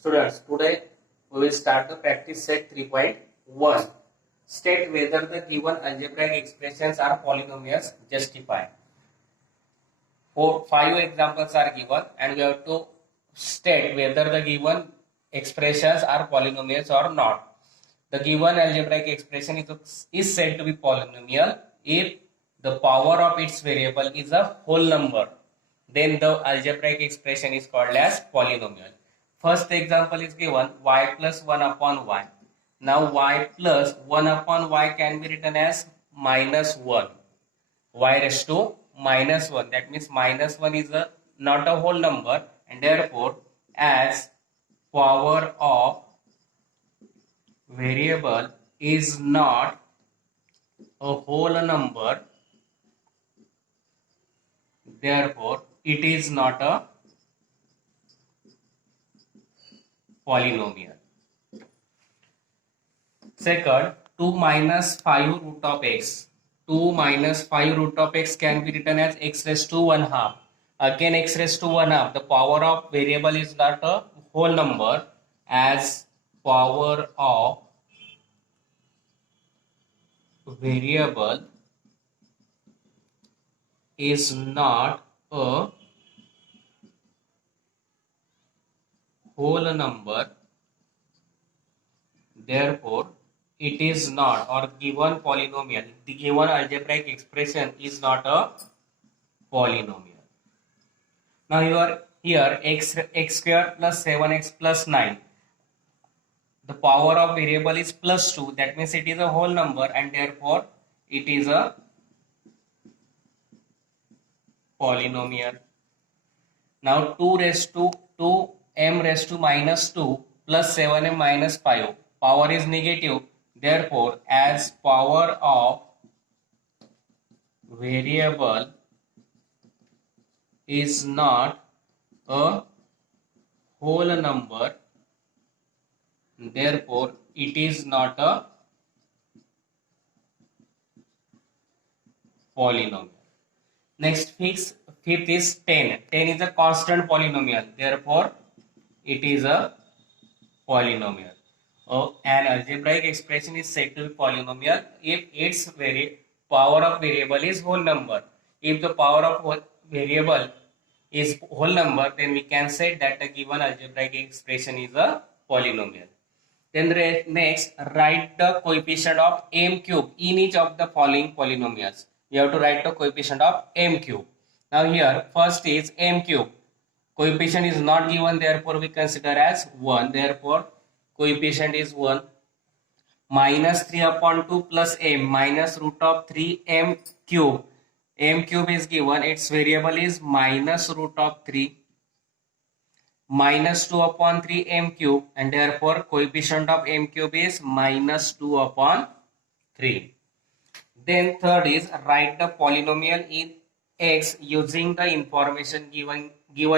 Students, today we will start the practice set 3.1. State whether the given algebraic expressions are polynomials. Justify. 5 examples are given and we have to state whether the given expressions are polynomials or not. The given algebraic expression is said to be polynomial if the power of its variable is a whole number. Then the algebraic expression is called as polynomial. First example is given y plus 1 upon y. Now y plus 1 upon y can be written as minus 1. Y raised to minus 1. That means minus 1 is not a whole number and therefore as power of variable is not a whole number, therefore it is not a polynomial. Second, 2 minus 5 root of x. 2 minus 5 root of x can be written as x raised to 1 half. Again x raised to 1 half. The power of variable is not a whole number, as power of variable is not a whole number, therefore it is not, or given polynomial, the given algebraic expression is not a polynomial. Now you are here x square plus 7x plus 9. The power of variable is plus 2, that means it is a whole number and therefore it is a polynomial. Now 2m raised to minus 2 plus 7m minus 5. Power is negative, therefore as power of variable is not a whole number, therefore it is not a polynomial. Next, fifth is 10. 10 is a constant polynomial, therefore it is a polynomial. An algebraic expression is said to be polynomial if its power of variable is whole number. If the power of variable is whole number, then we can say that the given algebraic expression is a polynomial. Then next, write the coefficient of m cube in each of the following polynomials. We have to write the coefficient of m cube. Now here first is m cube. Coefficient is not given, therefore we consider as 1. Therefore coefficient is 1. Minus 3 upon 2 plus m minus root of 3m cube. M cube is given, its variable is minus root of 3. Minus 2 upon 3 m cube and therefore coefficient of m cube is minus 2 upon 3. Then third is write the polynomial in x using the information given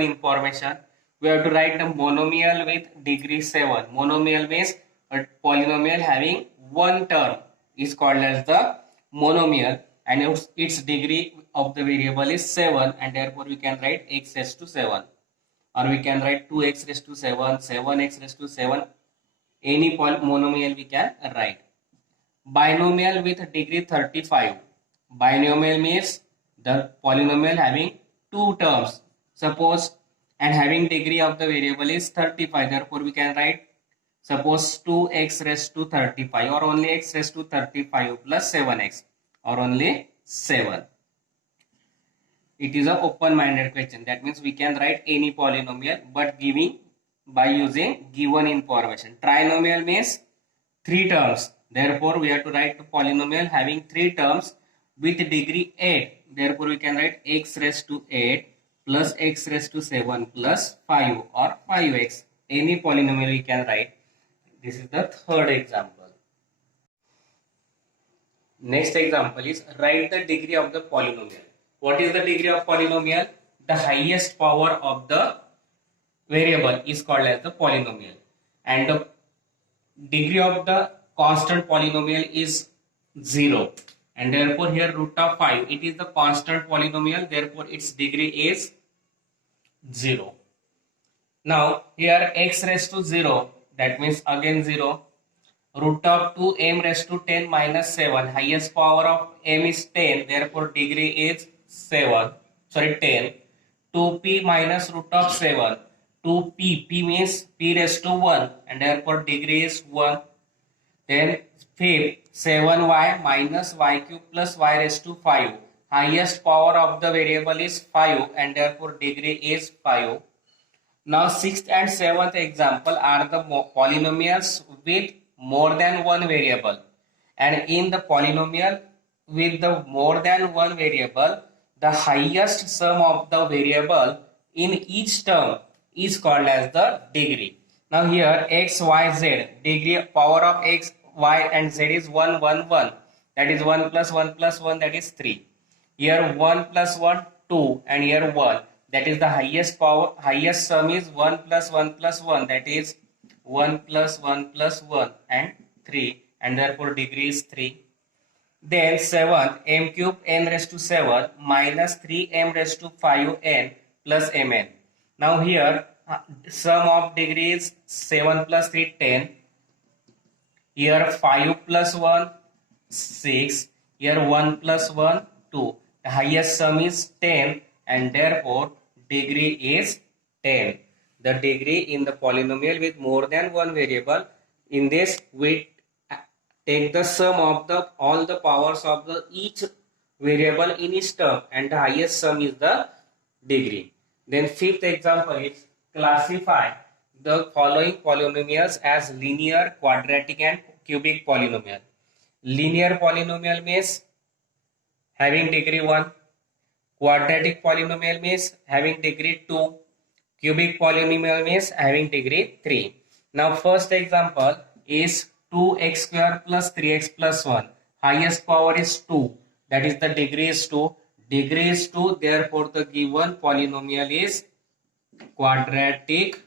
information. We have to write the monomial with degree 7. Monomial means a polynomial having one term is called as the monomial and its degree of the variable is 7 and therefore we can write x raised to 7. Or we can write 2x raised to 7, 7x raised to 7. Any monomial we can write. Binomial with degree 35. Binomial means the polynomial having two terms. Suppose and having degree of the variable is 35. Therefore we can write suppose 2x raised to 35 or only x raised to 35 plus 7x or only 7. It is an open-minded question. That means we can write any polynomial but by using given information. Trinomial means 3 terms. Therefore we have to write the polynomial having 3 terms with degree 8. Therefore we can write x raised to 8 plus x raised to 7 plus 5 or 5x. Any polynomial we can write. This is the third example. Next example is write the degree of the polynomial. What is the degree of polynomial? The highest power of the variable is called as the polynomial. And the degree of the constant polynomial is 0. And therefore here root of 5, it is the constant polynomial, therefore its degree is 0. Now here x raised to 0, that means again 0. Root of 2m raised to 10 minus 7. Highest power of m is 10, therefore degree is 7. Sorry, 10. 2p minus root of 7. 2p, p means p raised to 1, and therefore degree is 1. Then fifth, 7y minus y cube plus y raised to 5. Highest power of the variable is 5, and therefore degree is 5. Now sixth and seventh example are the polynomials with more than one variable, and in the polynomial with the more than one variable, the highest sum of the variable in each term is called as the degree. Now here x, y, z, degree power of x, y and z is 1, 1, 1. That is 1 plus 1 plus 1, that is 3. Here 1 plus 1, 2, and here 1. That is the highest power, highest sum is 1 plus 1 plus 1, that is 1 plus 1 plus 1 and 3, and therefore degree is 3. Then seventh, m cube n raised to 7 minus 3m raised to 5n plus mn. Now here sum of degree is 7 plus 3, 10. Here 5 plus 1, 6. Here 1 plus 1, 2. The highest sum is 10, and therefore degree is 10. The degree in the polynomial with more than one variable, in this we take the sum of the all the powers of the each variable in each term, and the highest sum is the degree. Then fifth example is classify the following polynomials as linear, quadratic and cubic polynomial. Linear polynomial means having degree 1. Quadratic polynomial means having degree 2. Cubic polynomial means having degree 3. Now first example is 2x square plus 3x plus 1. Highest power is 2. That is the degree is 2. Degree is 2. Therefore the given polynomial is quadratic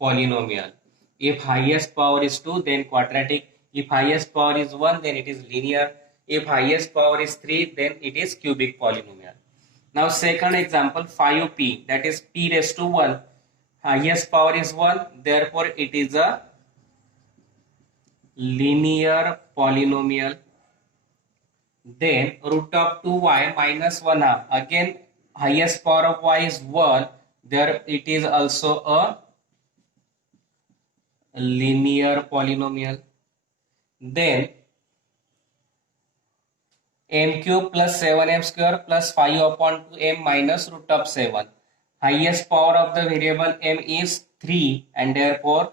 polynomial. If highest power is 2, then quadratic. If highest power is 1, then it is linear. If highest power is 3, then it is cubic polynomial. Now second example 5p, that is p raised to 1. Highest power is 1, therefore it is a linear polynomial. Then root of 2y minus 1 half. Again highest power of y is 1, there it is also a linear polynomial. Then m cube plus 7m square plus 5 upon 2m minus root of 7. Highest power of the variable m is 3, and therefore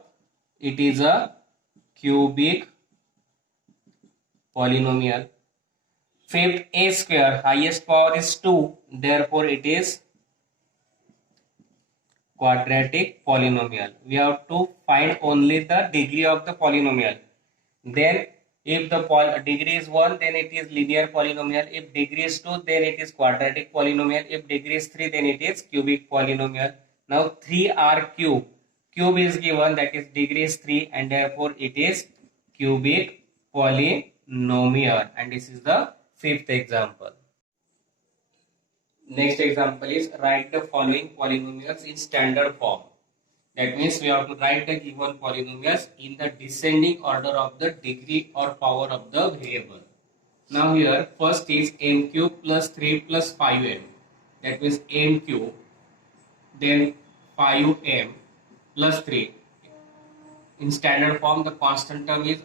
it is a cubic polynomial. Fifth, a square, highest power is 2, therefore it is quadratic polynomial. We have to find only the degree of the polynomial. Then if the degree is 1, then it is linear polynomial. If degree is 2, then it is quadratic polynomial. If degree is 3, then it is cubic polynomial. Now 3r cube. Cube is given, that is degree is 3, and therefore it is cubic polynomial. And this is the fifth example. Next example is write the following polynomials in standard form. That means we have to write the given polynomials in the descending order of the degree or power of the variable. Now here first is m cube plus 3 plus 5m. That means m cube, then 5m plus 3. In standard form the constant term is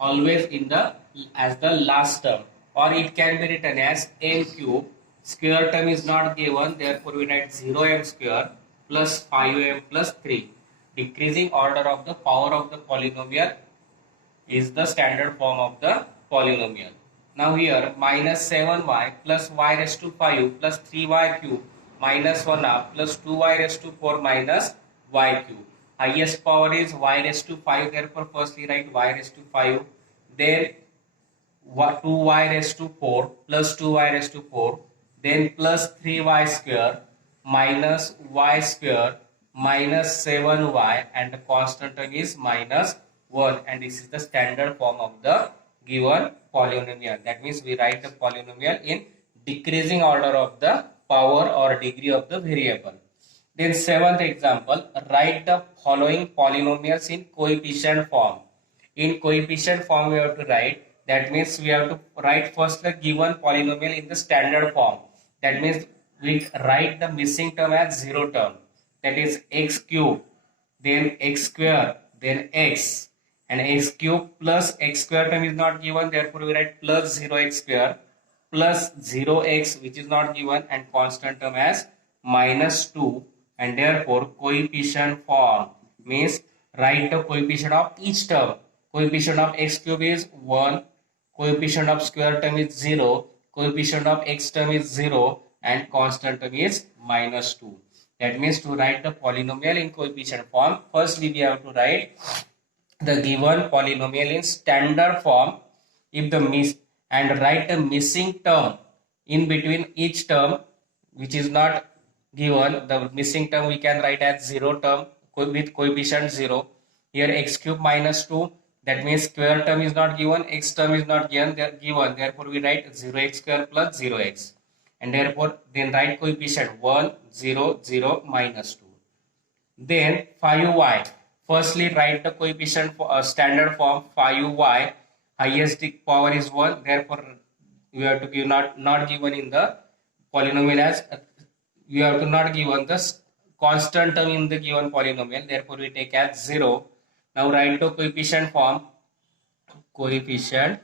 always in the as the last term, or it can be written as m cube. Square term is not given, therefore we write 0m square plus 5m plus 3. Decreasing order of the power of the polynomial is the standard form of the polynomial. Now here minus 7y plus y raised to 5 plus 3y cube minus 1 half plus 2y raised to 4 minus y cube. Highest power is y raised to 5, therefore firstly write y raised to 5. Then 2y raised to 4 plus 2y raised to 4. Then plus 3y square minus y square minus 7y, and the constant term is minus 1, and this is the standard form of the given polynomial. That means we write the polynomial in decreasing order of the power or degree of the variable. Then seventh example, write the following polynomials in coefficient form. In coefficient form we have to write, that means we have to write first the given polynomial in the standard form. That means we write the missing term as zero term. That is x cube, then x square, then x, and x cube plus x square term is not given, therefore we write plus 0x square plus 0x which is not given, and constant term as minus 2, and therefore coefficient form means write the coefficient of each term. Coefficient of x cube is 1, coefficient of square term is 0, coefficient of x term is 0, and constant term is minus 2. That means to write the polynomial in coefficient form, firstly we have to write the given polynomial in standard form if the miss and write the missing term in between each term which is not given. The missing term we can write as zero term with coefficient 0. Here x cube minus 2, that means square term is not given, x term is not given, therefore we write 0x square plus 0x, and therefore then write coefficient 1 0 0 minus 2. Then 5y, firstly write the coefficient for standard form 5y, highest power is 1, therefore you have to give not given in the polynomial as you have to not given the constant term in the given polynomial, therefore we take as 0. Now write the coefficient form. Coefficient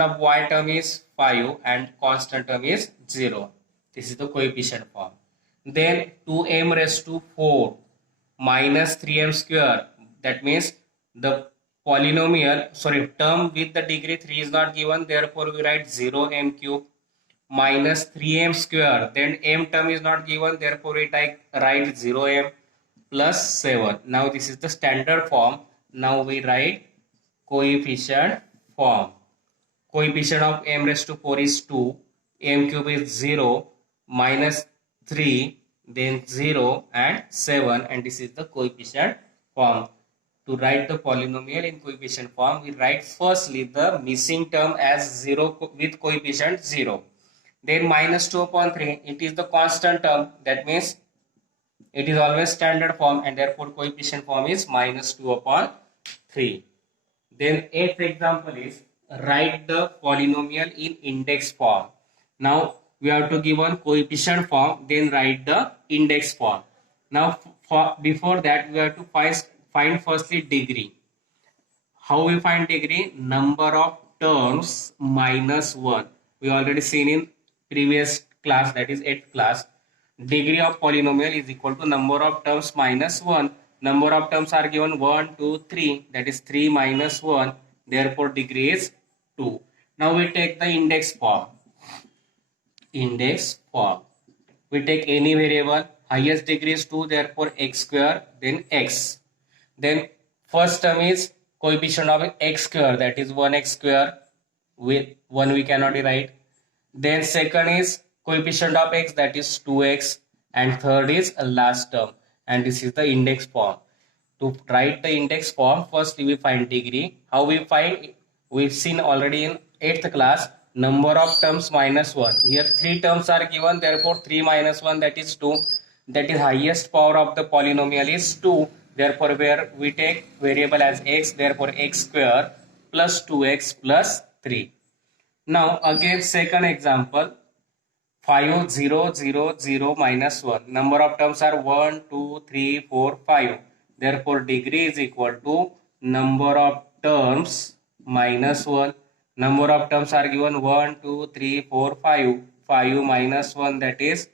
of y term is 5 and constant term is 0. This is the coefficient form. Then 2m raised to 4 minus 3m square, that means the term with the degree 3 is not given, therefore we write 0m cube minus 3m square, then m term is not given, therefore we write 0m plus 7. Now this is the standard form. Now we write coefficient form. Coefficient of m raised to 4 is 2, m cube is 0, minus 3, then 0 and 7, and this is the coefficient form. To write the polynomial in coefficient form, we write firstly the missing term as 0 with coefficient 0. Then minus 2 upon 3, it is the constant term, that means it is always standard form, and therefore coefficient form is minus 2 upon 3. Then 8th example is write the polynomial in index form. Now we have to give one coefficient form, then write the index form. Now before that we have to find firstly degree. How we find degree? Number of terms minus 1. We already seen in previous class, that is 8th class. Degree of polynomial is equal to number of terms minus 1. Number of terms are given 1, 2, 3, that is 3 minus 1, therefore degree is 2. Now we take the index form. Index form. We take any variable, highest degree is 2, therefore x square, then x. Then first term is coefficient of x square, that is 1x square, with 1 we cannot write. Then second is coefficient of x, that is 2x, and third is a last term, and this is the index form. To write the index form, first we find degree. How we find? We've seen already in 8th class, number of terms minus 1. Here 3 terms are given, therefore 3 minus 1, that is 2. That is highest power of the polynomial is 2. Therefore where we take variable as x, therefore x square plus 2x plus 3. Now again second example, 5 0 0 0 minus 1. Number of terms are 1, 2, 3, 4, 5. Therefore degree is equal to number of terms minus 1. Number of terms are given 1, 2, 3, 4, 5. 5 minus 1, that is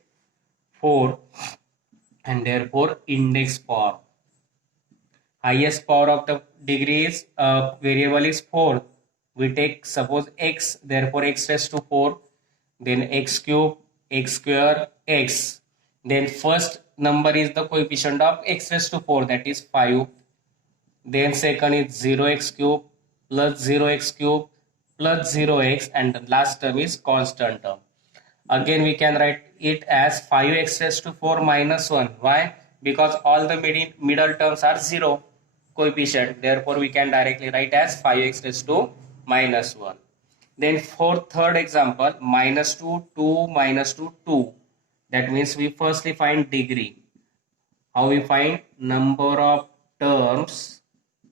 4. And therefore index form. Highest power of the degree is variable is 4. We take suppose x, therefore x raised to 4. Then x cube, x square, x. Then first number is the coefficient of x raised to 4, that is 5. Then second is 0x cube plus 0x cube plus 0x, and the last term is constant term. Again we can write it as 5x raised to 4 minus 1. Why? Because all the middle terms are 0 coefficient. Therefore we can directly write as 5x raised to minus 1. Then for third example, minus 2, 2, minus 2, 2. That means we firstly find degree. How we find? Number of terms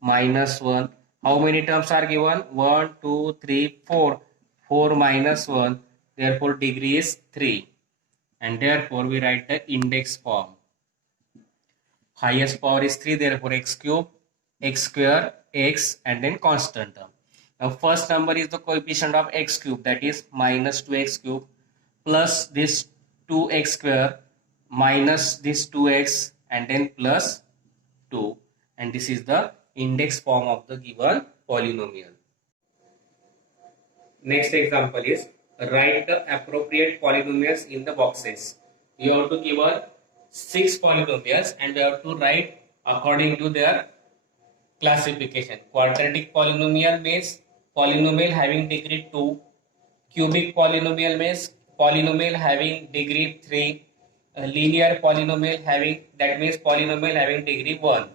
minus 1. How many terms are given? 1, 2, 3, 4. 4 minus 1. Therefore, degree is 3. And therefore, we write the index form. Highest power is 3. Therefore, x cube, x square, x, and then constant term. Now, first number is the coefficient of x cube, that is minus 2x cube, plus this 2x square, minus this 2x, and then plus 2. And this is the index form of the given polynomial. Next example is write the appropriate polynomials in the boxes. You have to give us 6 polynomials and we have to write according to their classification. Quadratic polynomial means polynomial having degree 2. Cubic polynomial means polynomial having degree 3. Linear polynomial having, that means polynomial having degree 1.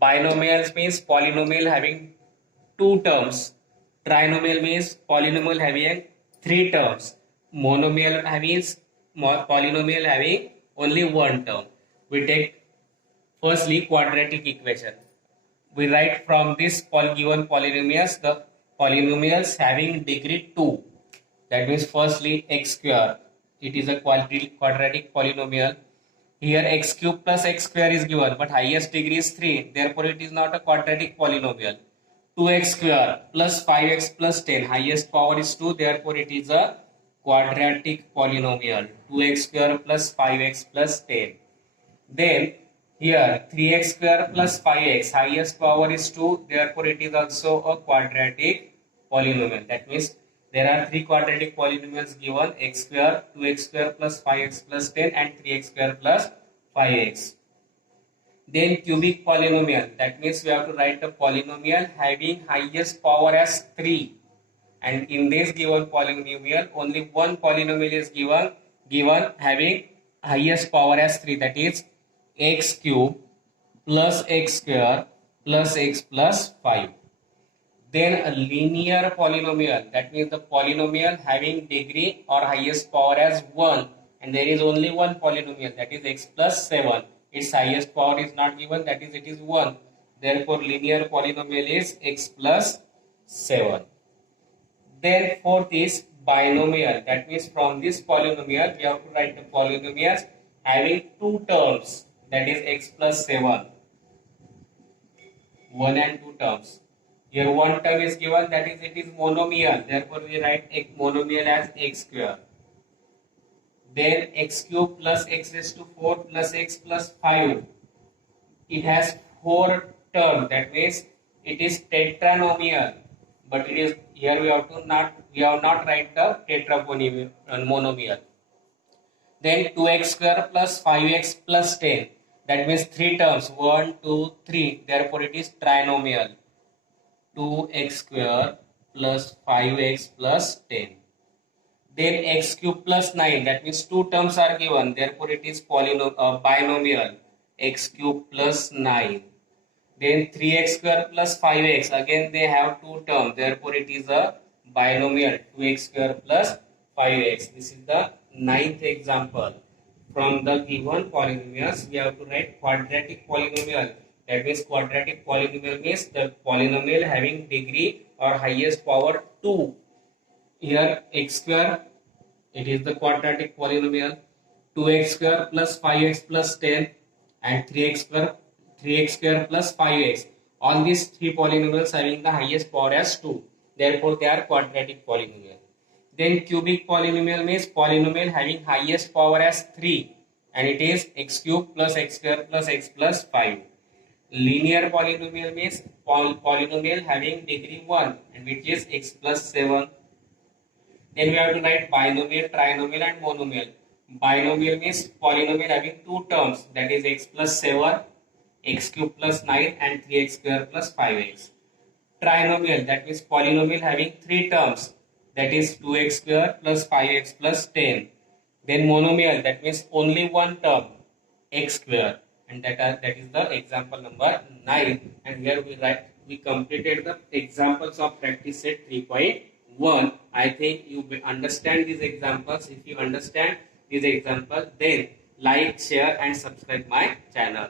Binomials means polynomial having 2 terms. Trinomial means polynomial having 3 terms. Monomial means polynomial having only 1 term. We take firstly quadratic equation. We write from this given polynomials the polynomials having degree 2. That means firstly x square. It is a quadratic polynomial. Here x cube plus x square is given, but highest degree is 3. Therefore, it is not a quadratic polynomial. 2x square plus 5x plus 10. Highest power is 2. Therefore, it is a quadratic polynomial. 2x square plus 5x plus 10. Then, here 3x square plus 5x. Highest power is 2. Therefore, it is also a quadratic polynomial. That means there are 3 quadratic polynomials given: x square, 2x square plus 5x plus 10 and 3x square plus 5x. Then cubic polynomial. That means we have to write a polynomial having highest power as 3. And in this given polynomial, only one polynomial is given having highest power as 3. That is x cube plus x square plus x plus 5. Then a linear polynomial, that means the polynomial having degree or highest power as 1, and there is only one polynomial, that is x plus 7. Its highest power is not given, that is it is 1. Therefore linear polynomial is x plus 7. Then fourth is binomial, that means from this polynomial we have to write the polynomials having 2 terms, that is x plus 7. 1 and 2 terms. Here one term is given, that is it is monomial. Therefore we write monomial as x square. Then x cube plus x raised to 4 plus x plus 5. It has 4 terms. That means it is tetranomial. But it is here we have not write the tetranomial monomial. Then 2x square plus 5x plus 10. That means 3 terms. 1, 2, 3. Therefore it is trinomial. 2x square plus 5x plus 10. Then x cube plus 9, that means 2 terms are given, therefore it is binomial, x cube plus 9. Then 3x square plus 5x, again they have 2 terms, therefore it is a binomial, 2x square plus 5x. This is the 9th example. From the given polynomials, we have to write quadratic polynomial. That means quadratic polynomial means the polynomial having degree or highest power 2. Here x square, it is the quadratic polynomial. 2x square plus 5x plus 10 and 3x square plus 5x. All these 3 polynomials having the highest power as 2. Therefore they are quadratic polynomial. Then cubic polynomial means polynomial having highest power as 3 and it is x cube plus x square plus x plus 5. Linear polynomial means polynomial having degree 1 and which is x plus 7. Then we have to write binomial, trinomial and monomial. Binomial means polynomial having 2 terms, that is x plus 7, x cube plus 9 and 3x square plus 5x. Trinomial, that means polynomial having 3 terms, that is 2x square plus 5x plus 10. Then monomial, that means only one term, x square. And that is the example number 9. And here we completed the examples of practice set 3.1. I think you understand these examples. If you understand, this example, then like, share and subscribe my channel.